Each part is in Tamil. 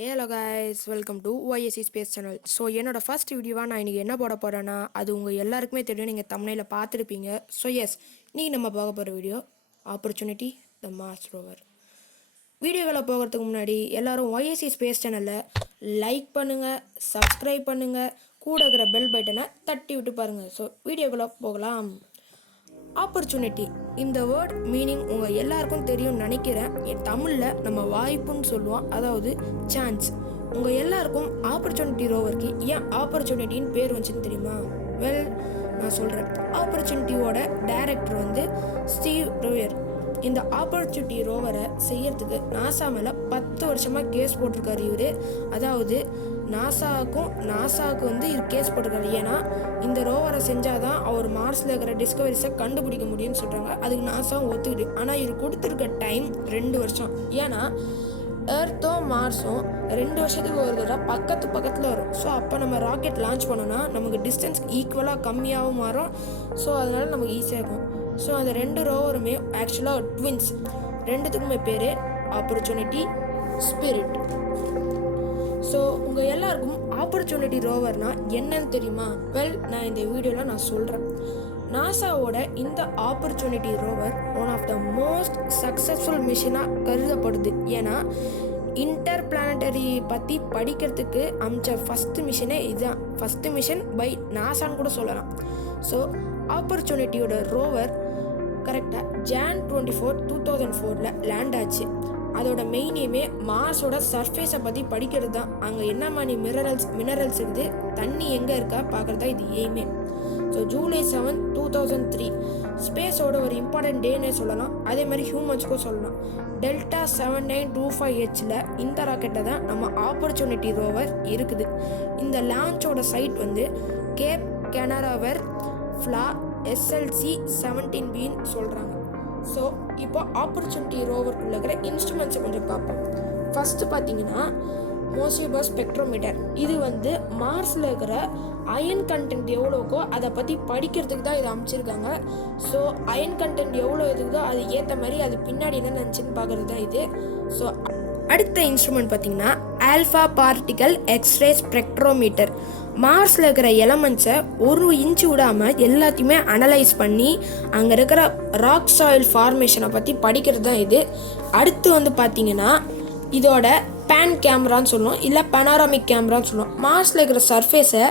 Hello guys, welcome to YSC space channel. So என்னோட ஃபர்ஸ்ட் வீடியோவாக நான் இன்றைக்கி என்ன போட போகிறேன்னா, அது உங்கள் எல்லாருக்குமே தெரியும், நீங்கள் தமிழில் பார்த்துருப்பீங்க. ஸோ எஸ், இன்றைக்கி நம்ம பார்க்க போகிற video Opportunity the Mars rover. வீடியோவில் போகிறதுக்கு முன்னாடி எல்லோரும் ஒய்எஸ்சி ஸ்பேஸ் சேனலில் லைக் பண்ணுங்கள், சப்ஸ்கிரைப் பண்ணுங்கள், கூட இருக்கிற பெல் பட்டனை தட்டி விட்டு பாருங்கள். ஸோ வீடியோக்குள்ளே போகலாம். ஆப்பர்ச்சுனிட்டி இந்த வேர்ட் மீனிங் உங்கள் எல்லாருக்கும் தெரியும்னு நினைக்கிறேன். என் தமிழில் நம்ம வாய்ப்புன்னு சொல்லுவோம், அதாவது சான்ஸ். உங்கள் எல்லாருக்கும் ஆப்பர்ச்சுனிட்டி ரோவருக்கு ஏன் ஆப்பர்ச்சுனிட்டின்னு பேர் வந்துச்சுன்னு தெரியுமா? வெல், நான் சொல்கிறேன். ஆப்பர்ச்சுனிட்டியோட டைரக்டர் வந்து ஸ்டீவ் ரோவர். இந்த ஆப்பர்ச்சுனிட்டி ரோவரை செய்யறதுக்கு நாசா மேலே 10 வருஷமாக கேஸ் போட்டிருக்காரு இவர். அதாவது நாசாவுக்கு வந்து இது கேஸ் போட்டிருக்காரு. ஏன்னா இந்த ரோவரை செஞ்சால் தான் அவர் மார்ஸில் இருக்கிற டிஸ்கவரிஸை கண்டுபிடிக்க முடியும்னு சொல்கிறாங்க. அதுக்கு நாசாவும் ஒத்துக்கிட்டு. ஆனால் இவர் கொடுத்துருக்க டைம் 2 வருஷம். ஏன்னா எர்த்தும் மார்ஸும் 2 வருஷத்துக்கு ஒரு தடவை பக்கத்தில் வரும். ஸோ அப்போ நம்ம ராக்கெட் லான்ச் பண்ணோன்னா நமக்கு டிஸ்டன்ஸ் ஈக்குவலாக கம்மியாகவும் மாறும். ஸோ அதனால நமக்கு ஈஸியாக இருக்கும். ஸோ அந்த 2 ரோவருமே ஆக்சுவலாக ட்வின்ஸ். 2த்துக்குமே பேர் ஆப்பர்ச்சுனிட்டி, ஸ்பிரிட். ஸோ உங்கள் எல்லாருக்கும் ஆப்பர்ச்சுனிட்டி ரோவர்னால் என்னன்னு தெரியுமா? வெல், நான் இந்த வீடியோவில் நான் சொல்கிறேன். நாசாவோட இந்த opportunity rover one of the most successful மிஷனாக கருதப்படுது. ஏன்னா இன்டர் பிளானட்டரி பற்றி படிக்கிறதுக்கு அமைச்ச ஃபஸ்ட்டு மிஷனே இதுதான். ஃபஸ்ட்டு மிஷன் பை நாசான்னு கூட சொல்லலாம். ஸோ ஆப்பர்ச்சுனிட்டியோட ரோவர் கரெக்டாக Jan 24, 2004 லேண்ட் ஆச்சு. அதோட மெயின் எய்மே மார்ஸோட சர்ஃபேஸை பற்றி படிக்கிறது தான். அங்கே என்ன மாதிரி மினரல்ஸ் இருக்குது, தண்ணி எங்கே இருக்கா பார்க்குறது தான் இது எய்மே. ஸோ July 7, 2003 ஸ்பேஸோட ஒரு இம்பார்ட்டன்ட் டேன்னே சொல்லலாம். அதே மாதிரி ஹியூமன்ஸ்க்கும் சொல்லலாம். Delta 7925Hல இந்த ராக்கெட்டை தான் நம்ம ஆப்பர்ச்சுனிட்டி ரோவர் இருக்குது. இந்த லான்ச்சோட சைட் வந்து கேப் கெனராவர் ஃப்ளா SLC 17Bன்னு சொல்கிறாங்க. ஸோ இப்போ ஆப்பர்ச்சுனிட்டி ரோவருக்குள்ள இருக்கிற இன்ஸ்ட்ருமெண்ட்ஸை கொஞ்சம் பார்ப்போம். ஃபஸ்ட்டு பார்த்தீங்கன்னா மோசிபஸ் ஸ்பெக்ட்ரோமீட்டர். இது வந்து மார்ஸில் இருக்கிற அயன் கண்டென்ட் எவ்வளோக்கோ அதை பற்றி படிக்கிறதுக்கு தான் இதை அமைச்சிருக்காங்க. ஸோ அயன் கண்டென்ட் எவ்வளோ இருக்குதோ அது ஏற்ற மாதிரி அது பின்னாடி என்ன நினச்சின்னு பார்க்குறது தான் இது. ஸோ அடுத்த இன்ஸ்ட்ருமெண்ட் பார்த்தீங்கன்னா ஆல்ஃபா பார்ட்டிகல் எக்ஸ்ரே ஸ்பெக்ட்ரோமீட்டர். மார்ஸில் இருக்கிற எலமெண்ட்ஸை 1 இன்ச்சு விடாமல் எல்லாத்தையுமே அனலைஸ் பண்ணி அங்கே இருக்கிற ராக் சாயில் ஃபார்மேஷனை பற்றி படிக்கிறது தான் இது. அடுத்து வந்து பார்த்திங்கன்னா இதோட பேன் கேமரான்னு சொல்லுவோம், இல்லை பனாராமிக் கேமரான்னு சொல்லுவோம். மார்ஸில் இருக்கிற சர்ஃபேஸை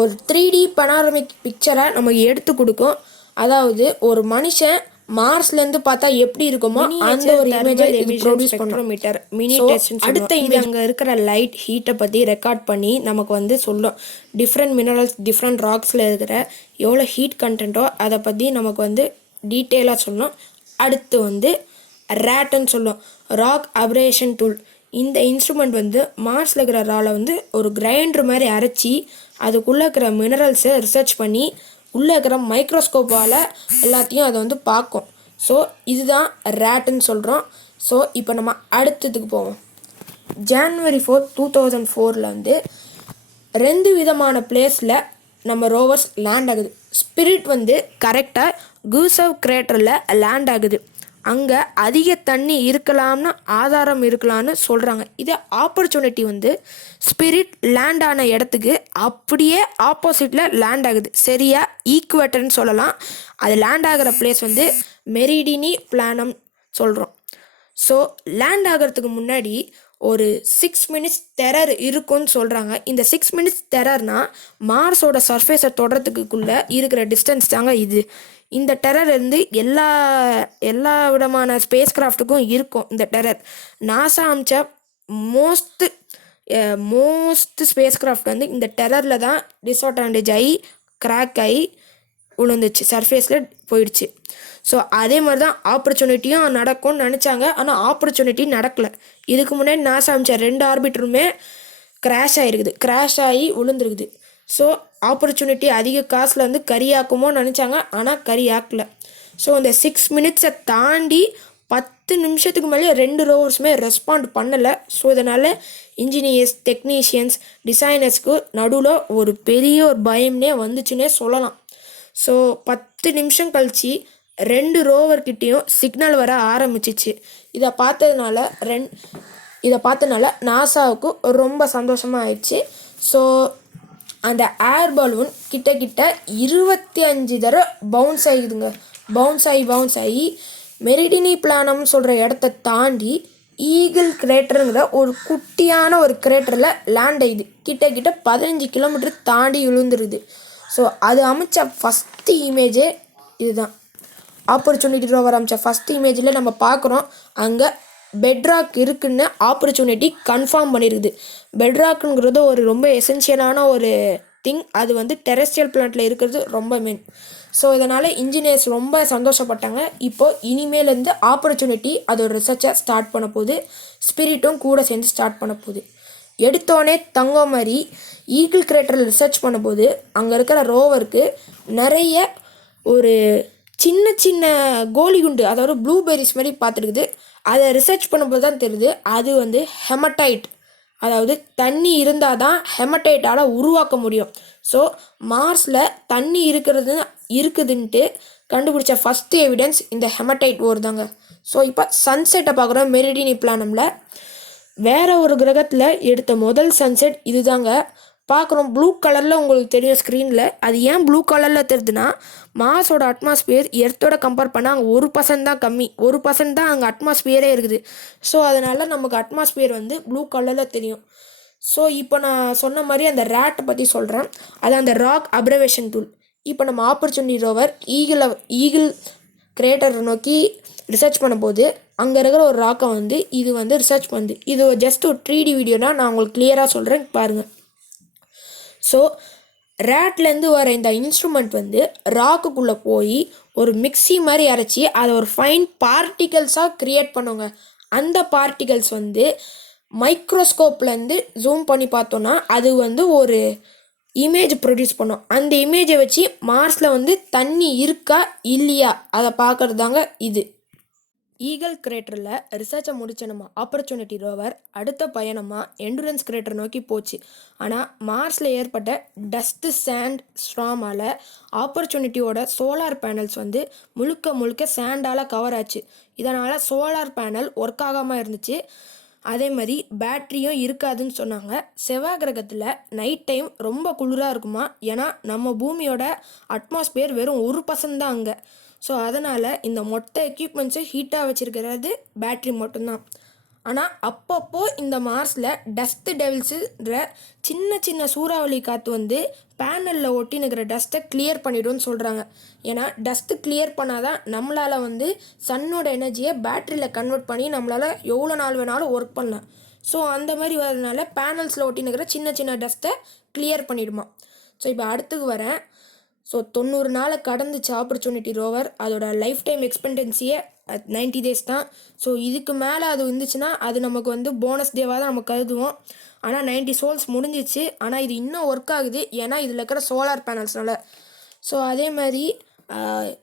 ஒரு 3D பனாராமிக் பிக்சரை நமக்கு எடுத்து கொடுக்கும். அதாவது ஒரு மனுஷன் மார்ஸ்லேருந்து பார்த்தா எப்படி இருக்குமோ அந்த ஒரு இமேஜை இது ப்ரொடியூஸ் பண்ணுறோமீட்டர் மினி டெஸ்ட். அடுத்த இது அங்கே இருக்கிற லைட் ஹீட்டை பற்றி ரெக்கார்ட் பண்ணி நமக்கு வந்து சொல்லும். டிஃப்ரெண்ட் மினரல்ஸ் டிஃப்ரெண்ட் ராக்ஸில் இருக்கிற எவ்வளோ ஹீட் கண்டென்ட்டோ அதை பற்றி நமக்கு வந்து டீட்டெயிலாக சொல்லணும். அடுத்து வந்து ரேட்டுன்னு சொல்லும், ராக் அப்ரேஷன் டூல். இந்த இன்ஸ்ட்ருமெண்ட் வந்து மார்ஸில் இருக்கிற ராலை வந்து ஒரு கிரைண்டர் மாதிரி அரைச்சி அதுக்குள்ளே இருக்கிற மினரல்ஸை ரிசர்ச் பண்ணி உள்ளே இருக்கிற மைக்ரோஸ்கோப்பால் எல்லாத்தையும் அதை வந்து பார்க்கும். ஸோ இதுதான் ரேட்டுன்னு சொல்கிறோம். ஸோ இப்போ நம்ம அடுத்ததுக்கு போவோம். January 4, 2004 வந்து 2 விதமான பிளேஸில் நம்ம ரோவர்ஸ் லேண்ட் ஆகுது. ஸ்பிரிட் வந்து கரெக்டாக கூசவ் கிரேட்டரில் லேண்ட் ஆகுது. அங்கே அதிக தண்ணி இருக்கலாம்னு ஆதாரம் இருக்கலாம்னு சொல்கிறாங்க. இதே ஆப்பர்ச்சுனிட்டி வந்து ஸ்பிரிட் லேண்ட் ஆன இடத்துக்கு அப்படியே ஆப்போசிட்டில் லேண்ட் ஆகுது. சரியா ஈக்குவேட்டர்னு சொல்லலாம். அது லேண்ட் ஆகிற பிளேஸ் வந்து மெரிடினி பிளானம் சொல்கிறோம். ஸோ லேண்ட் ஆகிறதுக்கு முன்னாடி ஒரு 6 மினிட்ஸ் டெரர் இருக்குன்னு சொல்கிறாங்க. இந்த 6 மினிட்ஸ் டெரர்னால் மார்ஸோட சர்ஃபேஸை தொடுறதுக்குள்ளே இருக்கிற டிஸ்டன்ஸ் தாங்க இது. இந்த டெரர் வந்து எல்லா விதமான ஸ்பேஸ் கிராஃப்ட்டுக்கும் இருக்கும். இந்த டெரர் நாசா அமைச்ச மோஸ்ட் ஸ்பேஸ் கிராஃப்ட் வந்து இந்த டெரரில் தான் டிஸ்அட்வான்டேஜ் ஆகி கிராக் ஆகி விழுந்துச்சு, சர்ஃபேஸில் போயிடுச்சு. ஸோ அதே மாதிரி தான் ஆப்பர்ச்சுனிட்டியும் நடக்கும்னு நினச்சாங்க. ஆனால் ஆப்பர்ச்சுனிட்டி நடக்கலை. இதுக்கு முன்னாடி நாசா அமைச்ச 2 ஆர்பிட்டருமே கிராஷ் ஆகி விழுந்துருக்குது. ஸோ ஆப்பர்ச்சுனிட்டி அதிக காசில் வந்து கரியாக்குமோ நினச்சாங்க, ஆனால் கரியாக்கலை. ஸோ அந்த 6 மினிட்ஸை தாண்டி 10 நிமிஷத்துக்கு மேலே 2 ரோவர்ஸுமே ரெஸ்பாண்ட் பண்ணலை. ஸோ இதனால் இன்ஜினியர்ஸ், டெக்னீஷியன்ஸ், டிசைனர்ஸ்க்கு நடுவில் ஒரு பெரிய ஒரு பயம்னே வந்துச்சுன்னே சொல்லலாம். ஸோ 10 நிமிஷம் கழித்து 2 ரோவர்கிட்டையும் சிக்னல் வர ஆரம்பிச்சிச்சு. இதை பார்த்ததுனால இதை பார்த்தனால நாசாவுக்கு ரொம்ப சந்தோஷமாக ஆயிடுச்சு. ஸோ அந்த ஏர் பலூன் கிட்ட 25 தடவை பவுன்ஸ் ஆகிடுதுங்க. பவுன்ஸ் ஆகி மெரிடினி பிளானம்னு சொல்கிற இடத்த தாண்டி ஈகிள் கிரேட்டருங்கிற ஒரு குட்டியான ஒரு கிரேட்டரில் லேண்ட் ஆகிது. கிட்ட 15 கிலோமீட்டர் தாண்டி விழுந்துருது. ஸோ அது அமைச்ச ஃபஸ்ட்டு இமேஜே இதுதான். ஆப்பர்ச்சுனிட்டி ரோவர் அமைச்ச ஃபஸ்ட் இமேஜில் நம்ம பார்க்குறோம் அங்கே பெட்ராக் இருக்குன்னு ஆப்பர்ச்சுனிட்டி கன்ஃபார்ம் பண்ணியிருக்குது. பெட்ராக்குங்கிறது ஒரு ரொம்ப எசென்ஷியலான ஒரு திங். அது வந்து டெரெஸ்ட்ரியல் பிளானட்டில் இருக்கிறது ரொம்ப மெயின். ஸோ இதனால் இன்ஜினியர்ஸ் ரொம்ப சந்தோஷப்பட்டாங்க. இப்போது இனிமேலேருந்து ஆப்பர்ச்சுனிட்டி அதோட ரிசர்ச்சை ஸ்டார்ட் பண்ண போகுது. ஸ்பிரிட்டும் கூட சேர்ந்து ஸ்டார்ட் பண்ண போகுது. எடுத்தோடனே தங்கம் மாதிரி ஈகிள் கிரேட்டரில் ரிசர்ச் பண்ணும்போது அங்கே இருக்கிற ரோவருக்கு நிறைய ஒரு சின்ன கோலி குண்டு, அதாவது ப்ளூபெரிஸ் மாதிரி பார்த்துருக்குது. அதை ரிசர்ச் பண்ணும்போது தான் தெரியுது அது வந்து ஹெமடைட், அதாவது தண்ணி இருந்தால் தான் ஹெமடைட்டால் உருவாக்க முடியும். ஸோ மார்ஸில் தண்ணி இருக்குதுன்ட்டு கண்டுபிடிச்ச ஃபஸ்ட்டு எவிடன்ஸ் இந்த ஹெமடைட் ஓர் தாங்க. ஸோ இப்போ சன்செட்டை பார்க்குறோம் மெரிடினி பிளானமில். வேறு ஒரு கிரகத்தில் எடுத்த முதல் சன்செட் இது தாங்க பார்க்குறோம். ப்ளூ கலரில் உங்களுக்கு தெரியும் ஸ்க்ரீனில். அது ஏன் ப்ளூ கலரில் தெரியுதுன்னா மார்ஸோட அட்மாஸ்பியர் எர்த்தோட கம்பேர் பண்ணால் அங்கே 1% தான் கம்மி. 1% தான் அங்கே அட்மாஸ்பியரே இருக்குது. ஸோ அதனால் நமக்கு அட்மாஸ்பியர் வந்து ப்ளூ கலரில் தெரியும். ஸோ இப்போ நான் சொன்ன மாதிரி அந்த ரேட்டை பற்றி சொல்கிறேன். அது அந்த ராக் அப்சர்வேஷன் டூல். இப்போ நம்ம ஆப்பர்ச்சுனிட்டி ரோவர் ஈகிள் கிரேட்டரை நோக்கி ரிசர்ச் பண்ணும்போது அங்கே இருக்கிற ஒரு ராக்கை வந்து இது வந்து ரிசர்ச் பண்ணுது. இது ஜஸ்ட் ஒரு 3D வீடியோனா நான் உங்களுக்கு கிளியராக சொல்கிறேன் பாருங்கள். ஸோ ரேட்லேருந்து வர இந்த இன்ஸ்ட்ருமெண்ட் வந்து ராக்குக்குள்ளே போய் ஒரு மிக்ஸி மாதிரி அரைச்சி அதை ஒரு ஃபைன் பார்ட்டிகல்ஸாக க்ரியேட் பண்ணுங்க. அந்த பார்ட்டிகல்ஸ் வந்து மைக்ரோஸ்கோப்லேருந்து ஜூம் பண்ணி பார்த்தோன்னா அது வந்து ஒரு இமேஜ் ப்ரொடியூஸ் பண்ணும். அந்த இமேஜை வச்சு மார்ஸில் வந்து தண்ணி இருக்கா இல்லையா அதை பார்க்குறது தாங்க இது. ஈகிள் கிரேட்டரில் ரிசர்ச்சை முடித்த நம்ம ஆப்பர்ச்சுனிட்டி ரோவர் அடுத்த பயணமாக எண்டுரன்ஸ் கிரேட்டர் நோக்கி போச்சு. ஆனால் மார்ஸில் ஏற்பட்ட டஸ்ட்டு சாண்ட் ஸ்ட்ராமால் ஆப்பர்ச்சுனிட்டியோட சோலார் பேனல்ஸ் வந்து முழுக்க சாண்டால் கவர் ஆச்சு. இதனால் சோலார் பேனல் ஒர்க் ஆகாமல் இருந்துச்சு. அதே மாதிரி பேட்ரியும் இருக்காதுன்னு சொன்னாங்க. செவ்வாய் கிரகத்தில் நைட் டைம் ரொம்ப குளிராக இருக்குமா, ஏன்னா நம்ம பூமியோட அட்மாஸ்பியர் வெறும் 1% தான் அங்கே. ஸோ அதனால் இந்த மொத்த எக்யூப்மெண்ட்ஸை ஹீட்டாக வச்சுருக்கிறது பேட்ரி மட்டும்தான். ஆனால் அப்பப்போ இந்த மார்ஸில் டஸ்ட்டு டெவில்ஸுன்ற சின்ன சூறாவளி காற்று வந்து பேனலில் ஒட்டினுக்கிற டஸ்ட்டை கிளியர் பண்ணிவிடும்னு சொல்கிறாங்க. ஏன்னா டஸ்ட்டு கிளியர் பண்ணால் தான் நம்மளால் வந்து சன்னோட எனர்ஜியை பேட்டரியில் கன்வெர்ட் பண்ணி நம்மளால் எவ்வளோ நாள் வேணாலும் ஒர்க் பண்ணலாம். ஸோ அந்த மாதிரி வரதுனால பேனல்ஸில் ஒட்டினுக்கிற சின்ன டஸ்ட்டை கிளியர் பண்ணிவிடுமா. ஸோ இப்போ அடுத்துக்கு வரேன். ஸோ 90 நாளை கடந்துச்சு ஆப்பர்ச்சுனிட்டி ரோவர். அதோட லைஃப் டைம் எக்ஸ்பெக்டன்சியே 90 days தான். ஸோ இதுக்கு மேலே அது இருந்துச்சுன்னா அது நமக்கு வந்து போனஸ் டேவாக தான் நம்ம கருதுவோம். ஆனால் 90 souls முடிஞ்சிச்சு. ஆனால் இது இன்னும் ஒர்க் ஆகுது, ஏன்னா இதில் இருக்கிற சோலார் பேனல்ஸ்னால. ஸோ அதே மாதிரி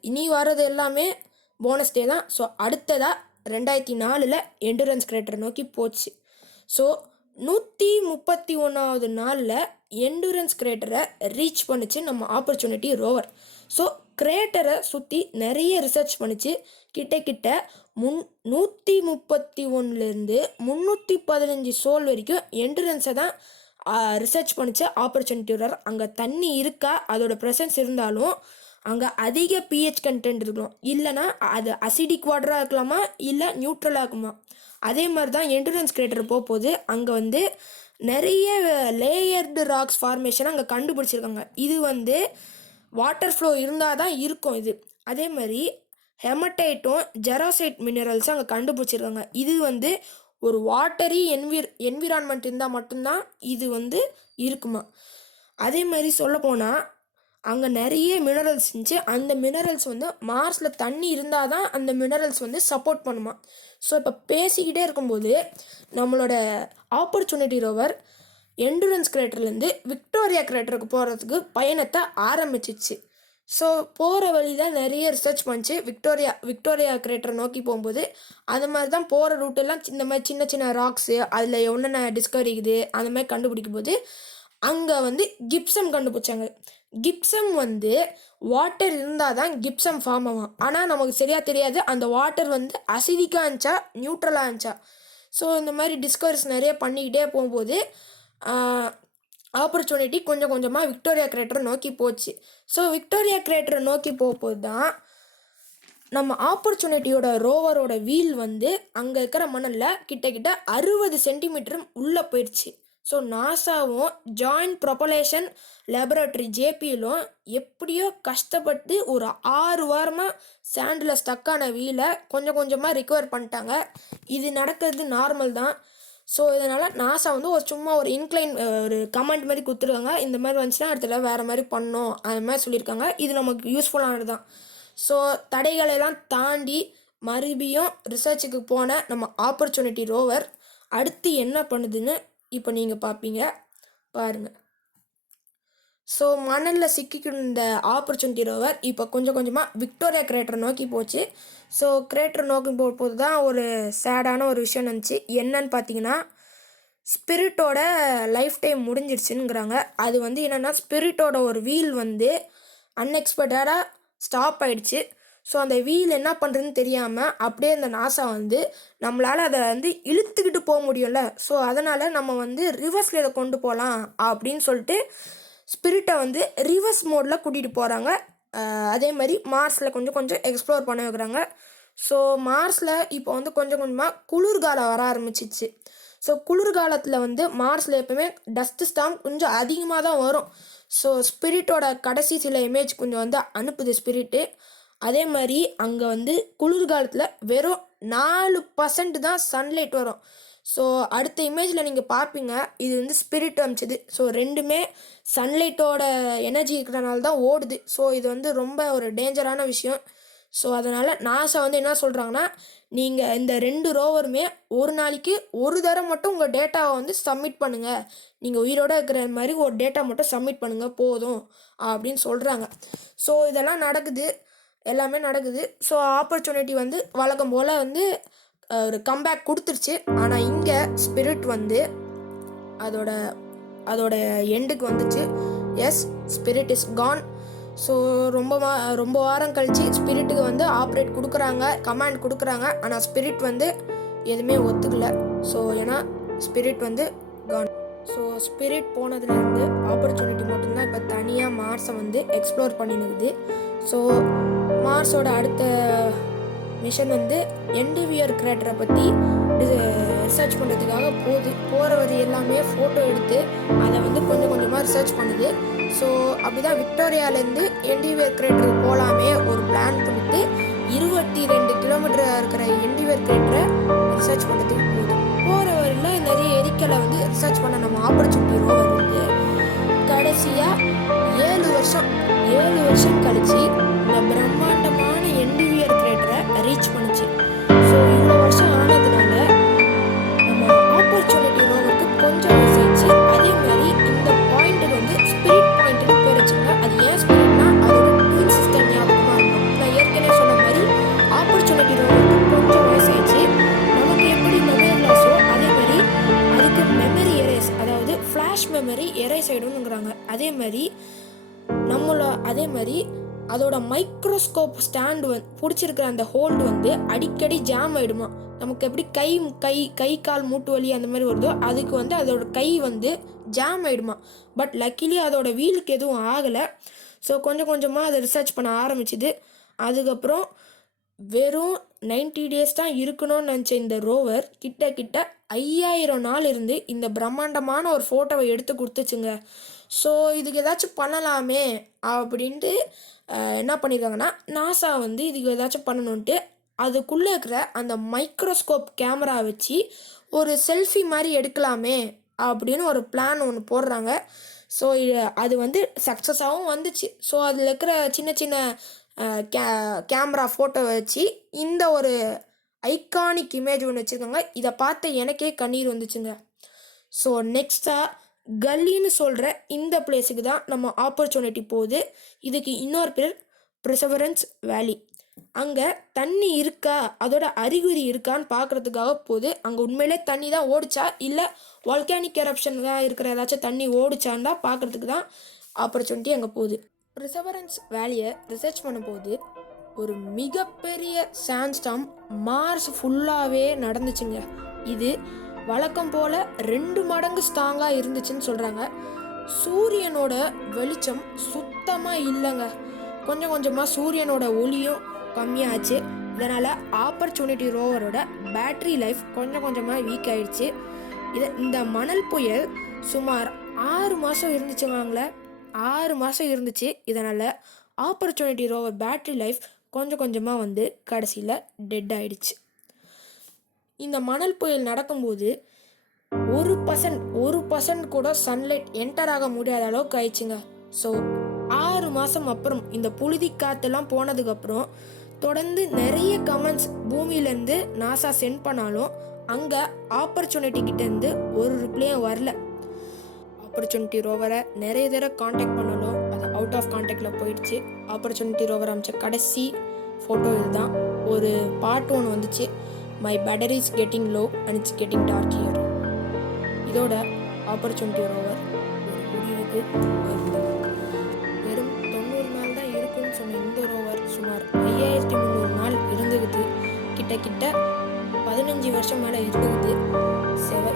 இனி வர்றது எல்லாமே போனஸ் டே தான். ஸோ அடுத்ததாக 2004 எண்டுரன்ஸ் கிரேட்டரை நோக்கி போச்சு. ஸோ 131வது நாளில் எண்டுரன்ஸ் கிரேட்டரை ரீச் பண்ணிச்சு நம்ம ஆப்பர்ச்சுனிட்டி ரோவர். ஸோ கிரேட்டரை சுற்றி நிறைய ரிசர்ச் பண்ணிச்சு. கிட்ட 131லேருந்து 315 சோல் வரைக்கும் எண்டுரன்ஸை தான் ரிசர்ச் பண்ணிச்சு ஆப்பர்ச்சுனிட்டி ரோவர். அங்கே தண்ணி இருக்கா, அதோட ப்ரெசன்ஸ் இருந்தாலும் அங்கே அதிக pH கண்டென்ட் இருக்கணும், இல்லைனா அது அசிடிக் வாட்டராக இருக்கலாமா இல்லை நியூட்ரலாக இருக்குமா. அதே மாதிரி தான் எண்டுரன்ஸ் கிரேட்டர் போகும்போது அங்கே வந்து நிறைய லேயர்டு ராக்ஸ் ஃபார்மேஷன் அங்கே கண்டுபிடிச்சிருக்காங்க. இது வந்து வாட்டர் ஃப்ளோ இருந்தால் தான் இருக்கும் இது. அதே மாதிரி ஹெமடைட்டும் ஜெராசைட் மினரல்ஸும் அங்கே கண்டுபிடிச்சிருக்காங்க. இது வந்து ஒரு வாட்டரி என்விரான்மெண்ட் இருந்தால் மட்டும்தான் இது வந்து இருக்குமா. அதே மாதிரி சொல்லப்போனால் அங்கே நிறைய மினரல்ஸ் இருந்துச்சு. அந்த மினரல்ஸ் வந்து மார்ஸில் தண்ணி இருந்தால் தான் அந்த மினரல்ஸ் வந்து சப்போர்ட் பண்ணுமா. ஸோ இப்போ பேசிக்கிட்டே இருக்கும்போது நம்மளோட ஆப்பர்ச்சுனிட்டி ரோவர் எண்டுரன்ஸ் கிரேட்டர்லேருந்து விக்டோரியா கிரேட்டருக்கு போகிறதுக்கு பயணத்தை ஆரம்பிச்சிச்சு. ஸோ போகிற வழி தான் நிறைய ரிசர்ச் பண்ணிச்சு. விக்டோரியா கிரேட்டரை நோக்கி போகும்போது அது மாதிரி தான் போகிற ரூட்டெல்லாம் இந்த மாதிரி சின்ன ராக்ஸு அதில் என்னென்ன டிஸ்கவரி இருக்குது அந்த மாதிரி கண்டுபிடிக்கும் போது அங்கே வந்து கிப்சம் கண்டுபிடிச்சாங்க. கிப்சம் வந்து வாட்டர் இருந்தால் தான் கிப்சம் ஃபார்ம் ஆகும். ஆனால் நமக்கு சரியாக தெரியாது அந்த வாட்டர் வந்து அசிடிக்காக இருந்துச்சா நியூட்ரலாக இருந்துச்சா. ஸோ இந்த மாதிரி டிஸ்கவரிஸ் நிறைய பண்ணிக்கிட்டே போகும்போது ஆப்பர்ச்சுனிட்டி கொஞ்சம் கொஞ்சமாக விக்டோரியா கிரேட்டரை நோக்கி போச்சு. ஸோ விக்டோரியா கிரேட்டரை நோக்கி போகும்போது தான் நம்ம ஆப்பர்ச்சுனிட்டியோட ரோவரோட வீல் வந்து அங்கே இருக்கிற மணலில் கிட்டக்கிட்ட 60 சென்டிமீட்டர் உள்ளே போயிடுச்சு. ஸோ நாசாவும் ஜாயின்ட் ப்ரொபலேஷன் லேபரேட்டரி ஜேபியிலும் எப்படியோ கஷ்டப்பட்டு ஒரு 6 வாரமாக சாண்டில் ஸ்டக்கான வீலை கொஞ்சம் கொஞ்சமாக ரிகவர் பண்ணிட்டாங்க. இது நடக்கிறது நார்மல் தான். ஸோ இதனால் நாசா வந்து சும்மா ஒரு இன்க்ளைன் ஒரு கமெண்ட் மாதிரி கொடுத்துருக்காங்க. இந்த மாதிரி வந்துச்சுன்னா அடுத்த வேறு மாதிரி பண்ணோம் அது மாதிரி சொல்லியிருக்காங்க. இது நமக்கு யூஸ்ஃபுல்லானது தான். ஸோ தடைகளெல்லாம் தாண்டி மறுபடியும் ரிசர்ச்சுக்கு போன நம்ம ஆப்பர்ச்சுனிட்டி ரோவர் அடுத்து என்ன பண்ணுதுன்னு இப்போ நீங்கள் பார்ப்பீங்க, பாருங்கள். ஸோ மணலில் சிக்கிக்கிருந்த ஆப்பர்ச்சுனிட்டி ரோவர் இப்போ கொஞ்சம் கொஞ்சமாக விக்டோரியா கிரேட்டரை நோக்கி போச்சு. ஸோ கிரேட்டரை நோக்கி போகும்போது தான் ஒரு சேடான ஒரு விஷயம் இருந்துச்சு. என்னன்னு பார்த்தீங்கன்னா, ஸ்பிரிட்டோட லைஃப் டைம் முடிஞ்சிடுச்சுங்கிறாங்க. அது வந்து என்னென்னா, ஸ்பிரிட்டோட ஒரு வீல் வந்து அன்எக்ஸ்பெக்டடாக ஸ்டாப் ஆகிடுச்சு. ஸோ அந்த வீல் என்ன பண்ணுறதுன்னு தெரியாமல் அப்படியே அந்த நாசா வந்து நம்மளால் அதை வந்து இழுத்துக்கிட்டு போக முடியும்ல. ஸோ அதனால் நம்ம வந்து ரிவர்ஸில் இதை கொண்டு போகலாம் அப்படின்னு சொல்லிட்டு ஸ்பிரிட்டை வந்து ரிவர்ஸ் மோடில் கூட்டிகிட்டு போகிறாங்க. அதே மாதிரி மார்ஸில் கொஞ்சம் கொஞ்சம் எக்ஸ்ப்ளோர் பண்ண வைக்கிறாங்க. ஸோ மார்ஸில் இப்போ வந்து கொஞ்சம் கொஞ்சமாக குளிர்காலம் வர ஆரம்பிச்சிச்சு. ஸோ குளிர்காலத்தில் வந்து மார்ஸில் எப்போவுமே டஸ்ட் ஸ்டார்ம் கொஞ்சம் அதிகமாக தான் வரும். ஸோ ஸ்பிரிட்டோட கடைசி சில இமேஜ் கொஞ்சம் வந்து அனுப்புது ஸ்பிரிட்டு. அதே மாதிரி அங்கே வந்து குளிர்காலத்தில் வெறும் 4% தான் சன்லைட் வரும். ஸோ அடுத்த இமேஜில் நீங்கள் பார்ப்பீங்க, இது வந்து ஸ்பிரிட் அமிச்சது. ஸோ ரெண்டுமே சன்லைட்டோட எனர்ஜி இருக்கிறனால தான் ஓடுது. ஸோ இது வந்து ரொம்ப ஒரு டேஞ்சரான விஷயம். ஸோ அதனால் நாசா வந்து என்ன சொல்கிறாங்கன்னா, நீங்கள் இந்த 2 ரோவருமே ஒரு நாளைக்கு ஒரு தடவை மட்டும் உங்கள் டேட்டாவை வந்து சப்மிட் பண்ணுங்கள். நீங்கள் உயிரோடு இருக்கிற மாதிரி ஒரு டேட்டா மட்டும் சப்மிட் பண்ணுங்கள் போதும் அப்படின்னு சொல்கிறாங்க. ஸோ இதெல்லாம் நடக்குது, எல்லாமே நடக்குது. ஸோ ஆப்பர்ச்சுனிட்டி வந்து வழக்கம் போல் வந்து ஒரு கம்பேக் கொடுத்துருச்சு. ஆனால் இங்கே ஸ்பிரிட் வந்து அதோட எண்டுக்கு வந்துச்சு. Yes, Spirit is gone. So ரொம்ப வாரம் கழித்து ஸ்பிரிட்டுக்கு வந்து ஆப்ரேட் கொடுக்குறாங்க, கமாண்ட் கொடுக்குறாங்க. ஆனால் ஸ்பிரிட் வந்து எதுவுமே ஒத்துக்கல. ஸோ ஏன்னா ஸ்பிரிட் வந்து கான். ஸோ ஸ்பிரிட் போனதுலேருந்து ஆப்பர்ச்சுனிட்டி மட்டும்தான் இப்போ தனியாக மார்ஸை வந்து எக்ஸ்ப்ளோர் பண்ணினுக்குது. ஸோ மார்ஸோட அடுத்த மிஷன் வந்து என்டிவியர் கிரேட்டரை பற்றி ரிசர்ச் பண்ணுறதுக்காக போகிற வழி எல்லாமே ஃபோட்டோ எடுத்து அதை வந்து கொஞ்சம் கொஞ்சமாக ரிசர்ச் பண்ணுது. ஸோ அப்படி தான் விக்டோரியாவிலேருந்து என்டிவியர் கிரேட்டருக்கு போகலாமே ஒரு பிளான் பண்ணிட்டு 22 கிலோமீட்டர் இருக்கிற என்டிவியர் கிரேட்டரை ரிசர்ச் பண்ணுறதுக்கு போகுது. போகிற வழியில் நிறைய எரிக்கலை வந்து ரிசர்ச் பண்ண நம்ம ஆப்பர்ச்சுனிட்டி ரோவர் வந்து கடைசியாக 7 வருஷம் கழிச்சு இந்த பிரம்மாண்டமான என்டிவியர் கிரேட்டரை ரீச் பண்ணிச்சு. ஸோ இவ்வளோ வருஷம் ஆனதுனால நம்ம ஆப்பர்ச்சுனிட்டி ரோவருக்கு கொஞ்சம் வயசாச்சு. அதே மாதிரி இந்த பாயிண்ட்டுக்கு வந்து ஸ்பிரிட் பாயிண்ட்டுன்னு பேர் வச்சுங்க. அது ஏன் ஸ்பிரிட்னா அதோட ட்வின் சிஸ்டம் ஞாபகமாக இருக்கும். நான் ஏற்கனவே சொன்ன மாதிரி ஆப்பர்ச்சுனிட்டி ரோவருக்கு கொஞ்சம் வயசாச்சு. நமக்கு எப்படி மெமரி லாஸோ அதே மாதிரி அதுக்கு மெமரி எரேஸ், அதாவது ஃப்ளாஷ் மெமரி எரேஸ் ஆகிடும்னுங்கிறாங்க. அதே மாதிரி அதோட மைக்ரோஸ்கோப் ஸ்டாண்டு பிடிச்சிருக்கிற அந்த ஹோல்டு வந்து அடிக்கடி ஜாம் ஆகிடுமா. நமக்கு எப்படி கை கால் மூட்டு வலி அந்த மாதிரி வருதோ அதுக்கு வந்து அதோட கை வந்து ஜாம் ஆகிடுமா. பட் லக்கிலி அதோட வீலுக்கு எதுவும் ஆகலை. ஸோ கொஞ்சம் கொஞ்சமாக அதை ரிசர்ச் பண்ண ஆரம்பிச்சுது. அதுக்கப்புறம் வெறும் 90 டேஸ் தான் இருக்கணும்னு நினச்ச இந்த ரோவர் கிட்ட 5000 நாள் இருந்து இந்த பிரம்மாண்டமான ஒரு ஃபோட்டோவை எடுத்து கொடுத்துச்சுங்க. ஸோ இதுக்கு ஏதாச்சும் பண்ணலாமே அப்படின்ட்டு என்ன பண்ணியிருக்காங்கன்னா, நாசா வந்து இதுக்கு ஏதாச்சும் பண்ணணுன்ட்டு அதுக்குள்ளே இருக்கிற அந்த மைக்ரோஸ்கோப் கேமரா வச்சு ஒரு செல்ஃபி மாதிரி எடுக்கலாமே அப்படின்னு ஒரு பிளான் ஒன்று போடுறாங்க. ஸோ அது வந்து சக்ஸஸாகவும் வந்துச்சு. ஸோ அதில் இருக்கிற சின்ன சின்ன கேமரா ஃபோட்டோ வச்சு இந்த ஒரு ஐகானிக் இமேஜ் ஒன்று வச்சுருக்காங்க. இதை பார்த்து எனக்கே கண்ணீர் வந்துச்சுங்க. ஸோ நெக்ஸ்ட்டாக கல்லின்னு சொல்கிற இந்த பிளேஸுக்கு தான் நம்ம ஆப்பர்ச்சுனிட்டி போகுது. இதுக்கு இன்னொரு பேர் பெர்செவரன்ஸ் வேலி. அங்கே தண்ணி இருக்கா, அதோட அறிகுறி இருக்கான்னு பார்க்குறதுக்காக போகுது. அங்கே உண்மையிலே தண்ணி தான் ஓடிச்சா இல்லை வால்கானிக் எரப்ஷன் தான் இருக்கிற ஏதாச்சும் தண்ணி ஓடிச்சான்னு தான் பார்க்குறதுக்கு தான் ஆப்பர்ச்சுனிட்டி அங்கே போகுது. பெர்செவரன்ஸ் வேலியை ரிசர்ச் பண்ணும்போது ஒரு மிகப்பெரிய சாண்ட்ஸ்டார்ம் மார்ஸ் ஃபுல்லாகவே நடந்துச்சுங்க. இது வழக்கம் போல் 2 மடங்கு ஸ்ட்ராங்காக இருந்துச்சுன்னு சொல்கிறாங்க. சூரியனோட வெளிச்சம் சுத்தமாக இல்லைங்க. கொஞ்சம் கொஞ்சமாக சூரியனோட ஒளியும் கம்மியாச்சு. இதனால் ஆப்பர்ச்சுனிட்டி ரோவரோட பேட்ரி லைஃப் கொஞ்சம் கொஞ்சமாக வீக் ஆயிடுச்சு. இந்த மணல் புயல் சுமார் 6 மாதம் இருந்துச்சுவாங்களே, 6 மாதம் இருந்துச்சு. இதனால் ஆப்பர்ச்சுனிட்டி ரோவர் பேட்ரி லைஃப் கொஞ்சம் கொஞ்சமாக வந்து கடைசியில் டெட் ஆயிடுச்சு. இந்த மணல் புயல் நடக்கும்போது 1% கூட சன்லைட் என்டர் ஆக முடியாத அளவுக்கு ஆயிடுச்சுங்க. ஸோ 6 மாதம் அப்புறம் இந்த புழுதி காற்றுலாம் போனதுக்கப்புறம் தொடர்ந்து நிறைய கமெண்ட்ஸ் பூமியிலேருந்து நாசா சென்ட் பண்ணாலும் அங்கே ஆப்பர்ச்சுனிட்டி கிட்டேருந்து ஒரு ரிப்ளையும் வரல. ஆப்பர்ச்சுனிட்டி ரோவரை நிறைய தடவை காண்டாக்ட் பண்ணாலும் அது அவுட் ஆஃப் காண்டாக்டில் போயிடுச்சு. ஆப்பர்ச்சுனிட்டி ரோவர் அமைச்ச கடைசி ஃபோட்டோ இதுதான். ஒரு பார்ட் 1 வந்துச்சு, my battery is getting low and it's getting dark here. இதோட ஆப்பர்ச்சுனிட்டி ரோவர் ஒரு முடிவுக்கு வெறும் 90 நாள் தான் இருக்குன்னு சொன்ன இந்த ரோவர் சுமார் 5300 நாள் இருந்துக்குது. கிட்ட 15 வருஷம் மேலே இருந்துக்குது.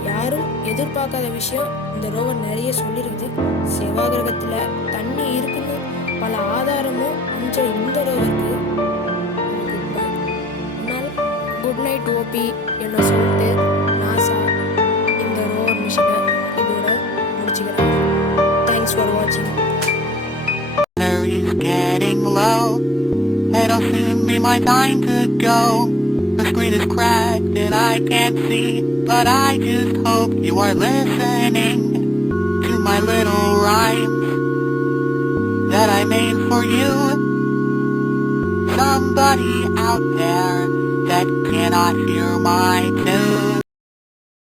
யாரும் எதிர்பார்க்காத விஷயம் இந்த ரோவர் நிறைய சொல்லியிருக்குது. செவ்வாய் கிரகத்தில் தண்ணி இருக்குன்னு பல ஆதாரமும் அஞ்ச இந்த ரோவருக்கு குட் நைட் ஓபி என்ன சொல்லிட்டு நாசா இந்த ரோவர் மிஷனை இதோட முடிச்சுக்கிறாங்க. தேங்க்ஸ் ஃபார் வாட்சிங். Getting low, it'll soon be my time to go. The screen is cracked and I can't see, but I just hope you are listening to my little rhymes that I made for you. Somebody out there that cannot hear my news.